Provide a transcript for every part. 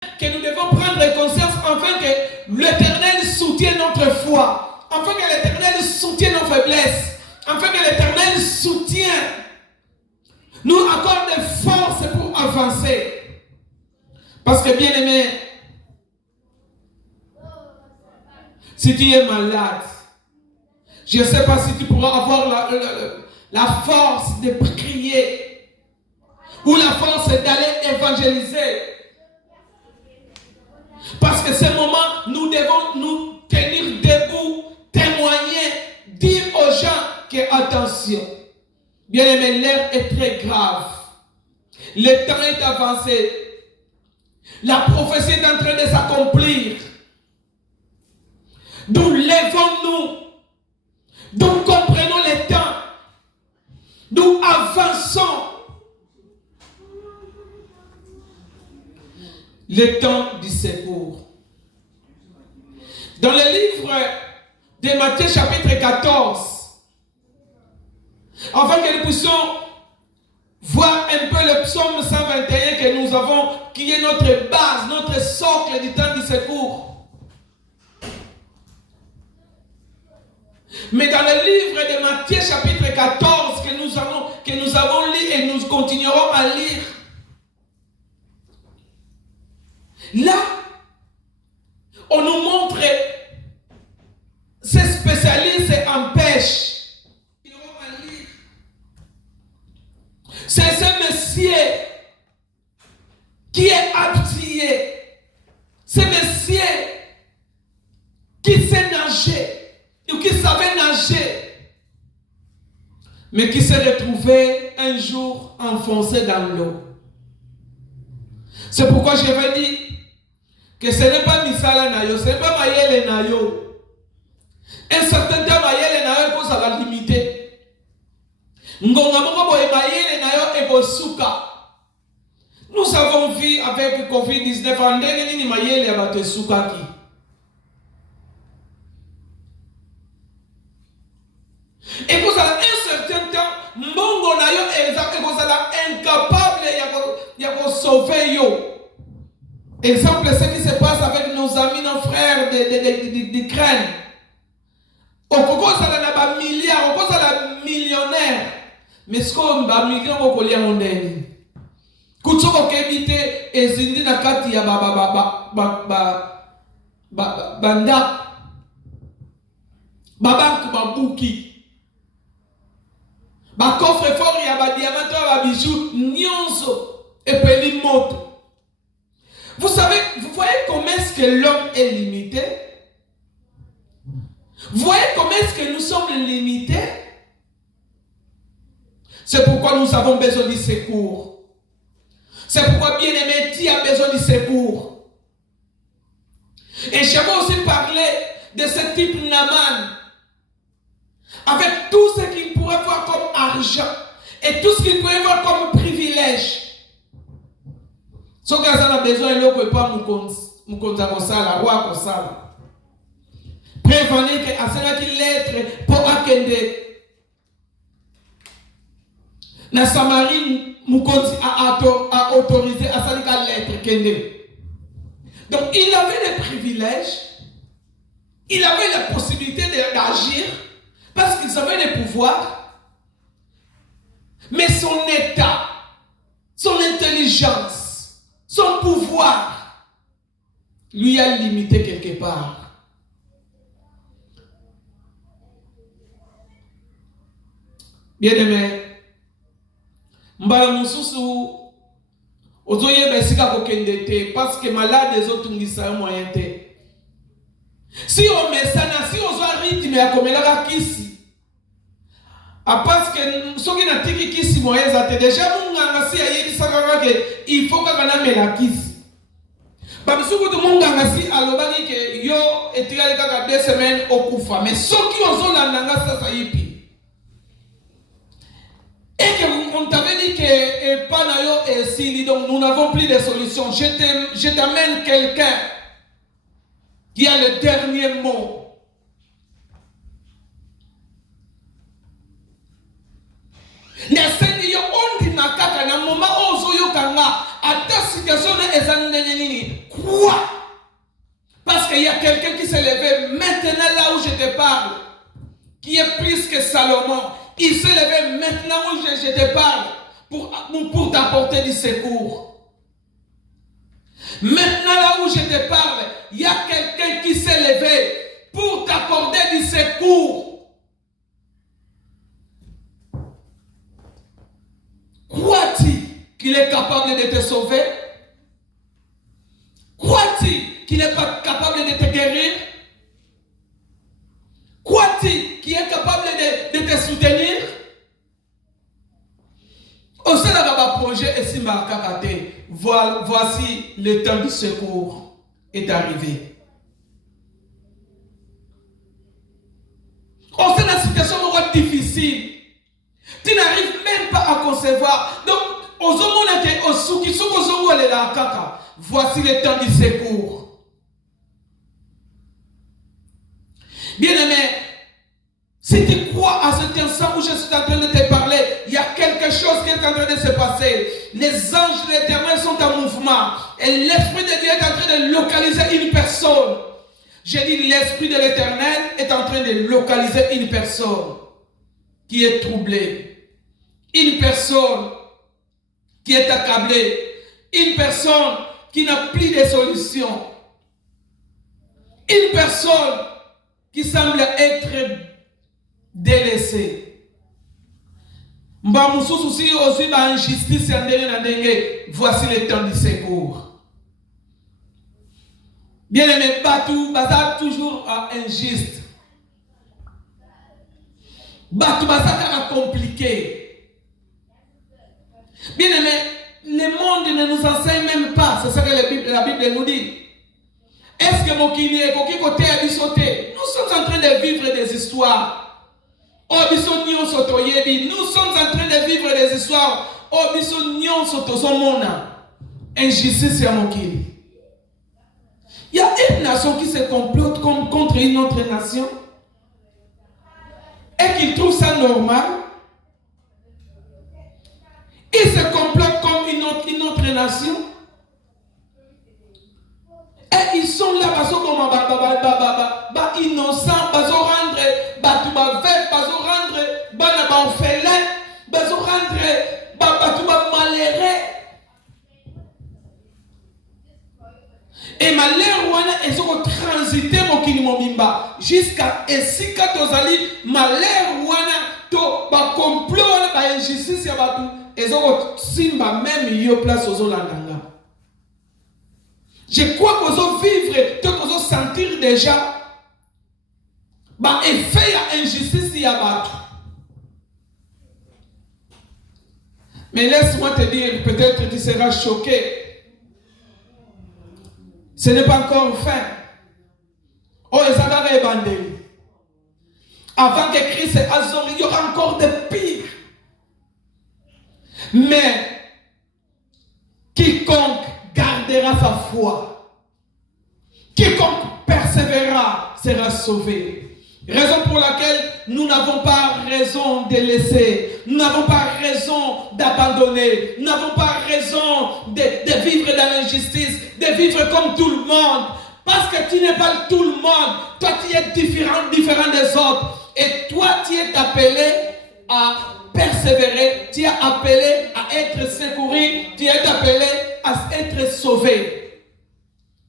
que nous devons prendre conscience afin que l'Éternel soutienne notre foi, afin que l'Éternel soutienne nos faiblesses, afin que l'Éternel soutienne, nous accorde des forces pour avancer. Parce que bien aimé, si tu es malade, je ne sais pas si tu pourras avoir la force de prier ou la force d'aller évangéliser. Parce que ce moment, nous devons nous tenir debout, témoigner, dire aux gens que attention, bien aimé, l'heure est très grave. Le temps est avancé. La prophétie est en train de s'accomplir. Donc lèvons-nous. Donc comprenons le temps. Nous avançons. Le temps du secours. Dans le livre de Matthieu chapitre 14, afin que nous puissions voir un peu le psaume 121 que nous avons, qui est notre base, notre socle du temps du secours. Mais dans le livre de Matthieu chapitre 14 que nous avons lu et nous continuerons à lire, là, on nous montre ces spécialistes en pêche. C'est ce monsieur qui est habillé, ce monsieur qui sait nager, ou qui savait nager, mais qui s'est retrouvé un jour enfoncé dans l'eau. C'est pourquoi je vais dire que ce n'est pas Misala Nayo, ce n'est pas Mayele Nayo. Un certain temps, Mayele Nayo, il faut savoir limiter. Ngonga moko boye Mayele Nayo et Bosuka. Nous avons vu avec Covid-19, en dernier ni Mayele ya bato Suka ki. Et vous avez un certain temps, Mbongo Nayo exact, et vous êtes incapable de sauver yo. Exemple, ce qui se passe avec nos amis, nos frères d'Ukraine. Au Congo, ça n'a pas milliards, au Congo, ça n'a millionnaire. Mais ce qu'on va millions au collier en Ndeni. Kutsoko kebite ezindi na kati ya banda babank babuki ba coffre fort ya ba diamant ba bijoux nyonso et peli moto. Vous savez, vous voyez comment est-ce que l'homme est limité? Vous voyez comment est-ce que nous sommes limités? C'est pourquoi nous avons besoin du secours. C'est pourquoi, bien aimé, Dieu a besoin du secours. Et je vais aussi parler de ce type Naaman, avec tout ce qu'il pourrait voir comme argent et tout ce qu'il pourrait voir comme privilège. Ce que ça a besoin, il ne peut pas nous conserver la roi comme ça. Prévenir que à cela qui lettre pour akende na Samarie Mukonzi a autorisé à ça la lettre kende. Donc il avait les privilèges, il avait la possibilité d'agir parce qu'il avait les pouvoirs, mais son état, son intelligence, son pouvoir lui a limité quelque part. Bien aimé, mbala mususu ozoye besika kokende te parce que malade les autres ngisa moyen te. Si on met ça na si on soit rythme ya komelaka kisi. A parce que soki na tiki kisi moyen za te déjà munganga si ayebisaka ke il faut ka na mela kisi. Ba bisuku to munganga si alobaki ke yo etikali kaka 2 semaines okufa mais soki ozolanda nga sasa yipi. Et qu'on t'avait dit que Panayo est Sili, donc nous n'avons plus de solution. Je t'amène quelqu'un qui a le dernier mot. On dit na moment où kanga à ta situation il y a quelqu'un qui s'est levé maintenant là où je te parle, qui est plus que Salomon. Il s'est levé maintenant où je te parle pour t'apporter du secours. Maintenant là où je te parle, il y a quelqu'un qui s'est levé pour t'accorder du secours. Crois-tu qu'il est capable de te sauver? Crois-tu qu'il est capable de te guérir? Crois-tu qu'il est capable de te soutenir? Au sein de notre projet, voici le temps du secours est arrivé. Au sein de la situation difficile, tu n'arrives même pas à concevoir. Donc, voici le temps du secours. Bien-aimé, si tu crois à cet instant où je suis en train de te parler, il y a quelque chose qui est en train de se passer. Les anges de l'Éternel sont en mouvement. Et l'Esprit de Dieu est en train de localiser une personne. J'ai dit l'Esprit de l'Éternel est en train de localiser une personne qui est troublée. Une personne qui est accablée. Une personne qui n'a plus de solution. Une personne qui semble être délaissée. Voici le temps du secours. Bien aimé, Batou, Baza toujours injuste. Batou, Baza compliqué. Bien aimé, le monde ne nous enseigne même pas. C'est ça que la Bible nous dit. Est-ce que mon kiné est côté à sauter? Nous sommes en train de vivre des histoires. Nous sommes en train de vivre des histoires. Injustice à mon kiné. Il y a une nation qui se complote contre une autre nation et qui trouve ça normal. Ils se complotent comme une autre nation. Et ils sont là parce que innocents, parce rendre orphelin, parce rendre malheureux. Et malheur wana ezoko transiter mokili mobimba jusqu'à esika tozali malheur wana to ba complot wana ba injustice ya batu ezoko simba même yo place ozolandanga. Je crois que vous vivre, que vous sentir déjà bah effet à injustice y a battu. Mais laisse-moi te dire, peut-être que tu seras choqué. Ce n'est pas encore fin. Oh, les Adara et Bandeli. Avant que Christ et Azor, il y aura encore de pire. Mais quiconque gardera sa foi, quiconque persévérera sera sauvé. Raison pour laquelle nous n'avons pas raison de laisser, nous n'avons pas raison d'abandonner, nous n'avons pas raison de vivre dans l'injustice, de vivre comme tout le monde. Parce que tu n'es pas tout le monde, toi tu es différent des autres. Et toi tu es appelé à persévérer, tu es appelé à être secouru, tu es appelé à être sauvé.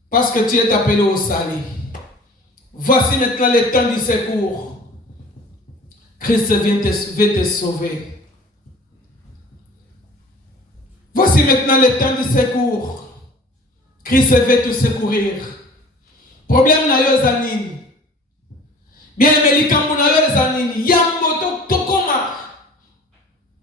Parce que tu es appelé au salut. Voici maintenant le temps du secours. Christ vient te sauver. Voici maintenant le temps du secours. Christ veut te secourir. Problème na yo zanini. Bien aimé, likambo na yo zanini. Yambo to koma.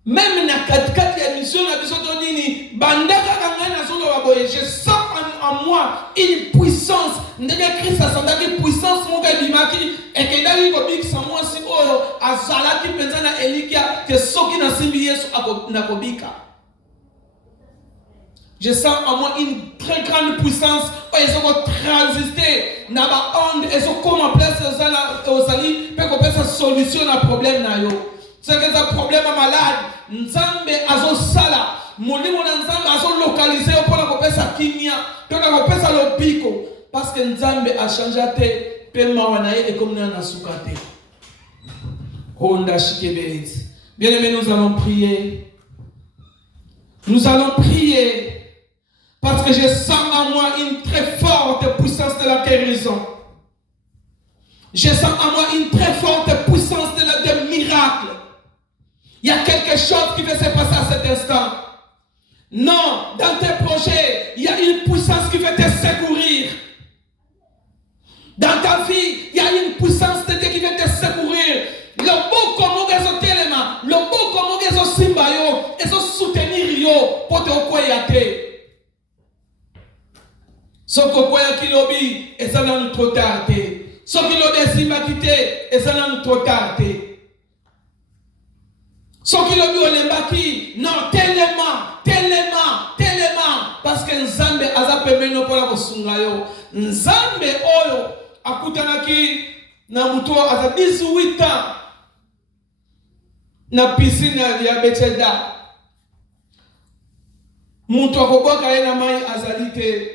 Même na katikati ya mission na biso to nini. Bandaka kanga na solo wa boye. Je sens en moi une puissance. Ndenge Christ a senti puissance moka bimaki et que dali ko bikisa moi si oyo azalaki penza na Elikia que soki na simbi Yesu nakobika. Je sens en moi une très grande puissance. Ils ont transité na ba onde et so comment place osali pe ko pesa solution na problème na yo. C'est que ça problème malade nzambe azo sala molimo na nzambe azo localiser pour ko pesa kimia pe ko pesa lobiko. parce que Nzambe a changé te pema wanae et comme nous na sukate. Honda shikebet. Bien-aimés, nous allons prier. Nous allons prier parce que je sens en moi une très forte puissance de la guérison. Je sens en moi une très forte puissance de miracle. Il y a quelque chose qui va se passer à cet instant. Non, dans tes projets, il y a une puissance qui veut te secourir. Dans ta vie, il y a une puissance de Dieu qui veut te secourir. Le beau comme on telema, le beau comme on simbayo, et so soutenir yo pour te okoyate. So kokoya kilobi, et ça n'a trop tardé. So kilobi simba kite, et ça n'a trop tardé. So kilobi olembaki, non, tellement. Parce que Nzambe azape meno pour la kosungayo. Nzambe oyo akutanaki na muto aza 18 ans na piscine ya Bethesda. Muto akoboka ye na mai azali te.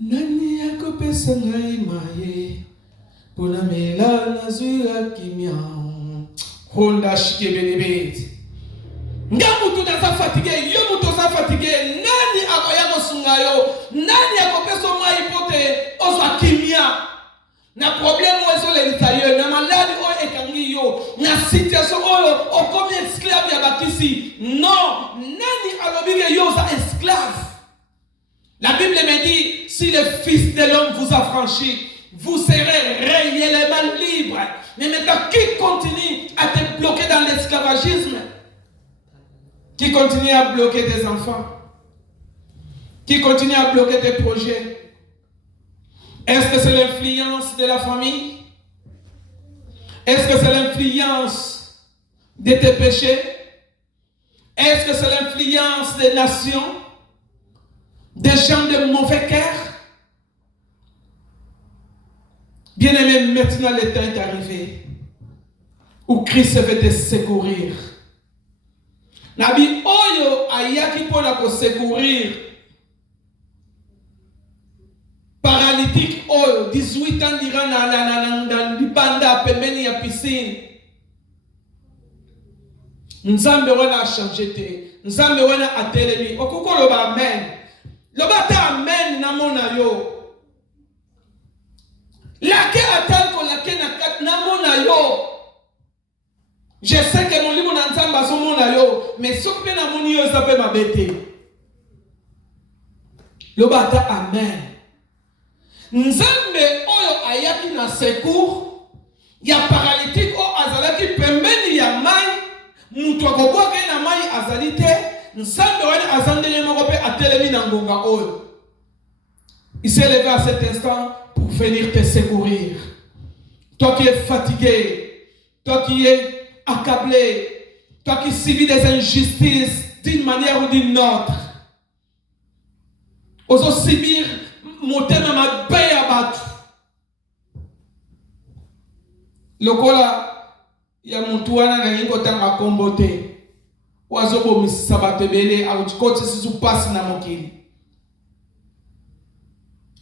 Nani akopesa ngai maye pona mela na zuya kimia. Honda shikebelebet. Ngamutu naza fatigué, yo mutu za fatigué. Nani akoya kosungayo? Nani akopesa mai pote oza kimia? Na problème ozo le litayo, na maladi o ekangi yo, na situation oyo okomi esclave ya bakisi. Non, nani alobige yo za esclave? La Bible me dit, si le Fils de l'homme vous a franchi, vous serez réellement libre. Mais maintenant, qui continue à te bloquer dans l'esclavagisme? Qui continue à bloquer tes enfants? Qui continue à bloquer tes projets? Est-ce que c'est l'influence de la famille? Est-ce que c'est l'influence de tes péchés? Est-ce que c'est l'influence des nations? Des gens de mauvais cœur? Bien-aimé, maintenant le temps est arrivé où Christ veut te secourir. Nabi oyo ayaki pona ko secourir paralytique oyo 18 ans dira na libanda pembeni ya piscine. Nzambe wana a changé te. Nzambe wana atelemi. Okuko loba amen. Loba ta amen na mona yo. Lake atal ko lake na mona yo. Je sais que mon livre n'a pas son mona yo, mais ce que na moni yo ça peut m'abêter. Loba ta amen. Nzambe oyo ayaki na secours ya paralytique o azalaki pembeni ya mai mutu akoboka na mai azali te. Nzambe wana azandele moko pe atelemi na ngonga oyo. Il s'est levé à cet instant pour venir te secourir. Toi qui es fatigué, toi qui es accablé, toi qui subis des injustices d'une manière ou d'une autre. Oso subir motema mabe ya batu. Lokola ya muntu wana na yingo tanga kombote. Wazobo misabate bele autikoti sisu pasi na mokili.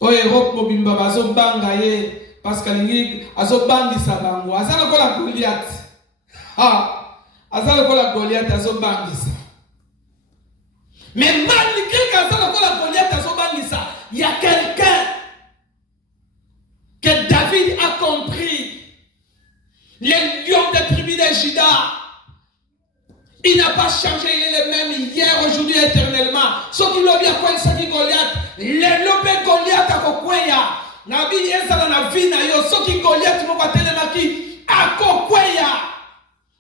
Oye Europe mobimba bazo banga ye parce que lingi azo bangi sabango azala ko la Goliath. Azala ko la Goliath azo bangi sa. Mais malgré qu'azala ko la Goliath azo bangi sa, il y a quelqu'un que David a compris. Le lion des tribus de Juda. Il n'a pas changé, il est le même hier, aujourd'hui, éternellement. Ce qui l'a bien quoi, c'est qui Goliath. Le lobé Goliath a kokweya. Nabi yesa na vina yo. Ce qui Goliath mo katelemaki a kokweya.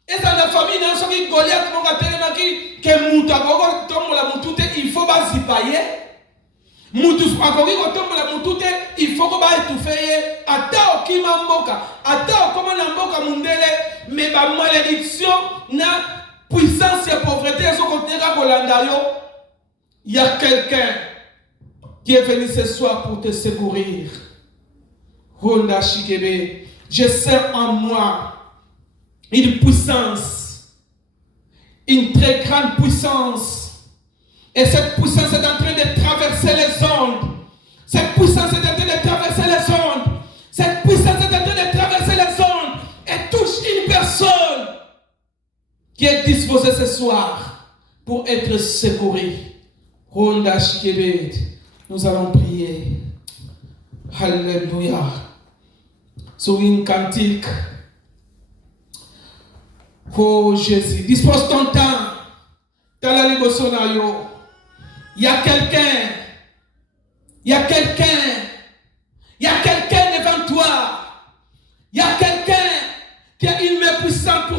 Esa na famille na ce qui Goliath mo katelemaki ke mutu akoko tombola mutute il faut bazipaye. Mutu akoki ko tombola mutute il faut ko ba étouffer. Ata okima mboka, ata okoma na mboka mundele, mais ba malédiction na puissance et pauvreté, il y a quelqu'un qui est venu ce soir pour te secourir. Honda Shikebe, je sens en moi une puissance, une très grande puissance, Et cette puissance est en train de traverser les ondes. Cette puissance est en train de traverser les ondes. Cette puissance est en train de traverser les ondes et touche une personne qui est disposée ce soir pour être secourue. Honda Shikebet. Nous allons prier. Alléluia. Sur une cantique. Oh Jésus, dispose ton temps. Il y a quelqu'un. Il y a quelqu'un